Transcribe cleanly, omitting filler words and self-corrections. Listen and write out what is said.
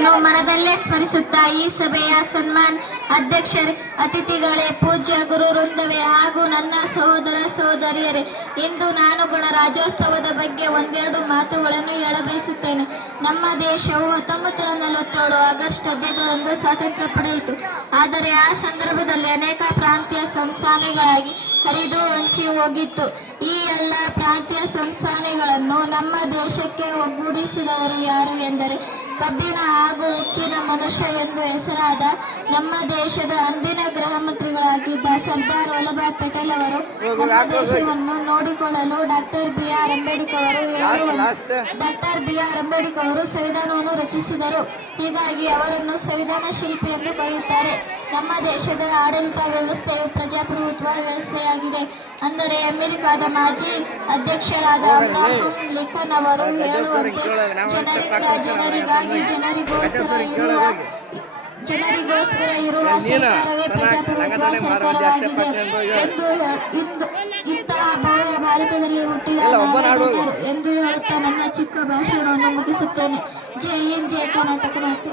ಅವರನ್ನು ಮನದಲ್ಲೇ ಸ್ಮರಿಸುತ್ತಾ ಈ ಸಭೆಯ ಸನ್ಮಾನ್ ಅಧ್ಯಕ್ಷರೇ, ಅತಿಥಿಗಳೇ, ಪೂಜ್ಯ ಗುರು ವೃಂದವೇ ಹಾಗೂ ನನ್ನ ಸಹೋದರ ಸಹೋದರಿಯರೇ, ಇಂದು ನಾನು ಗಣರಾಜ್ಯೋತ್ಸವದ ಬಗ್ಗೆ ಒಂದೆರಡು ಮಾತುಗಳನ್ನು ಹೇಳಬಯಸುತ್ತೇನೆ. ನಮ್ಮ ದೇಶವು 1947 ಆಗಸ್ಟ್ 15ರಂದು ಸ್ವಾತಂತ್ರ್ಯ ಪಡೆಯಿತು. ಆದರೆ ಆ ಸಂದರ್ಭದಲ್ಲಿ ಅನೇಕ ಪ್ರಾಂತೀಯ ಸಂಸ್ಥಾನಗಳಾಗಿ ಹರಿದು ಹಂಚಿ ಹೋಗಿತ್ತು. ಈ ಎಲ್ಲ ಪ್ರಾಂತೀಯ ಸಂಸ್ಥಾನಗಳನ್ನು ನಮ್ಮ ದೇಶಕ್ಕೆ ಒಗ್ಗೂಡಿಸಿದವರು ಯಾರು ಎಂದರೆ ಕಬ್ಬಿಣ ಹಾಗೂ ಉಕ್ಕಿನ ಮನುಷ್ಯ ಎಂದು ಹೆಸರಾದ ನಮ್ಮ ದೇಶದ ಅಂದಿನ ಗೃಹ ಮಂತ್ರಿಗಳಾಗಿದ್ದ ಸರ್ದಾರ್ ವಲ್ಲಭಾಯ್ ಪಟೇಲ್ ಅವರು ನಮ್ಮ ದೇಶವನ್ನು ನೋಡಿಕೊಳ್ಳಲು ಡಾಕ್ಟರ್ ಬಿ ಆರ್ ಅಂಬೇಡ್ಕರ್ ಅವರು ಸಂವಿಧಾನವನ್ನು ರಚಿಸಿದರು. ಹೀಗಾಗಿ ಅವರನ್ನು ಸಂವಿಧಾನ ಶಿಲ್ಪಿ ಎಂದು ಕರೆಯುತ್ತಾರೆ. ನಮ್ಮ ದೇಶದ ಆಡಳಿತ ವ್ಯವಸ್ಥೆಯು ಪ್ರಜಾಪ್ರಭುತ್ವ ವ್ಯವಸ್ಥೆಯಾಗಿದೆ. ಅಂದರೆ ಅಮೆರಿಕದ ಮಾಜಿ ಅಧ್ಯಕ್ಷರಾದ ಅಬ್ರಹಾಂ ಲಿಂಕನ್ ಅವರು ಹೇಳುವಂತೆ ಜನರಿಗಾಗಿ ಜನರಿಗೋಸ್ಕರ ಇರುವ ಸರ್ಕಾರವೇ ಪ್ರಜಾಪ್ರಭುತ್ವ ಸರ್ಕಾರವಾಗಿದೆ ಎಂದು ಇಂತಹ ಭವ್ಯ ಭಾರತದಲ್ಲಿ ಹುಟ್ಟಿದ ಎಂದು ಹೇಳುತ್ತಾ ನನ್ನ ಚಿಕ್ಕ ಭಾಷಣವನ್ನು ಮುಗಿಸುತ್ತೇನೆ. ಜೈ ಹಿಂದ್, ಜೈ ಕರ್ನಾಟಕ ಮಾತೆ.